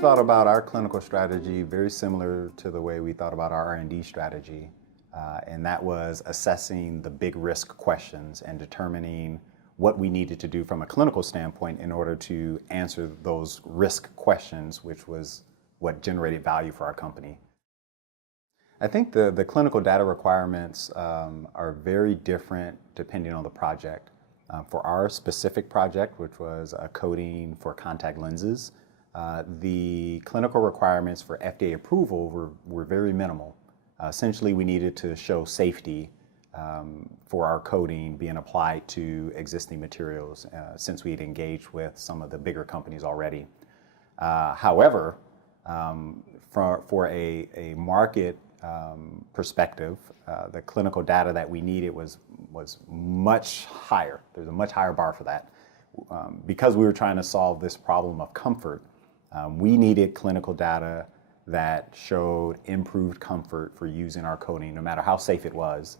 thought about our clinical strategy very similar to the way we thought about our R&D strategy, and that was assessing the big risk questions and determining what we needed to do from a clinical standpoint in order to answer those risk questions, which was what generated value for our company. I think the clinical data requirements are very different depending on the project. For our specific project, which was a coating for contact lenses, the clinical requirements for FDA approval were very minimal. Essentially, we needed to show safety for our coating being applied to existing materials since we had engaged with some of the bigger companies already. However, for a market perspective, the clinical data that we needed was much higher. There's a much higher bar for that. Because we were trying to solve this problem of comfort, we needed clinical data that showed improved comfort for using our coating, no matter how safe it was,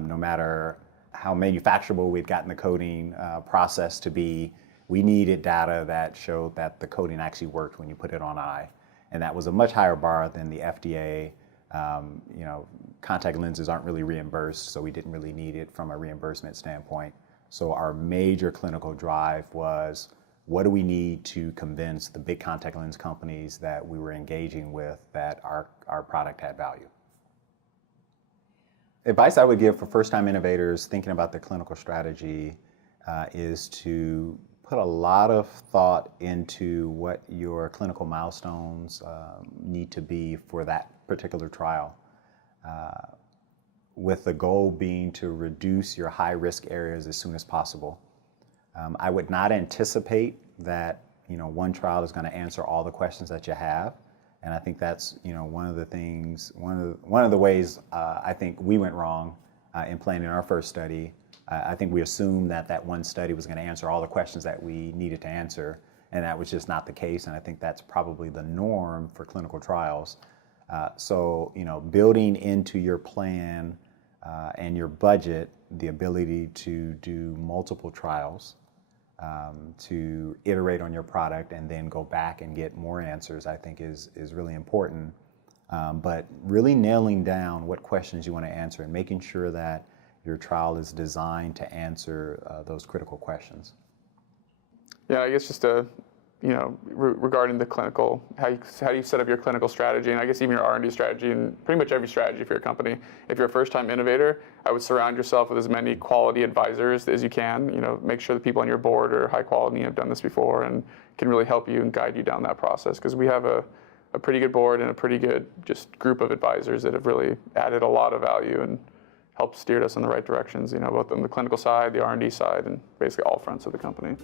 no matter how manufacturable we'd gotten the coating process to be. We needed data that showed that the coating actually worked when you put it on eye. And that was a much higher bar than the FDA. Contact lenses aren't really reimbursed, so we didn't really need it from a reimbursement standpoint. So our major clinical drive was, what do we need to convince the big contact lens companies that we were engaging with that our product had value? Advice I would give for first-time innovators thinking about their clinical strategy is to put a lot of thought into what your clinical milestones need to be for that particular trial, with the goal being to reduce your high-risk areas as soon as possible. I would not anticipate that one trial is going to answer all the questions that you have. And I think that's one of the things, one of the ways I think we went wrong in planning our first study. I think we assumed that one study was going to answer all the questions that we needed to answer, and that was just not the case. And I think that's probably the norm for clinical trials. So building into your plan and your budget the ability to do multiple trials, to iterate on your product and then go back and get more answers, I think is really important. But really nailing down what questions you want to answer and making sure that your trial is designed to answer those critical questions. Yeah, I guess just regarding the clinical, how you set up your clinical strategy, and I guess even your R&D strategy, and pretty much every strategy for your company. If you're a first-time innovator, I would surround yourself with as many quality advisors as you can. Make sure the people on your board are high quality and have done this before and can really help you and guide you down that process. Because we have a pretty good board and a pretty good just group of advisors that have really added a lot of value and helped steer us in the right directions. Both on the clinical side, the R&D side, and basically all fronts of the company.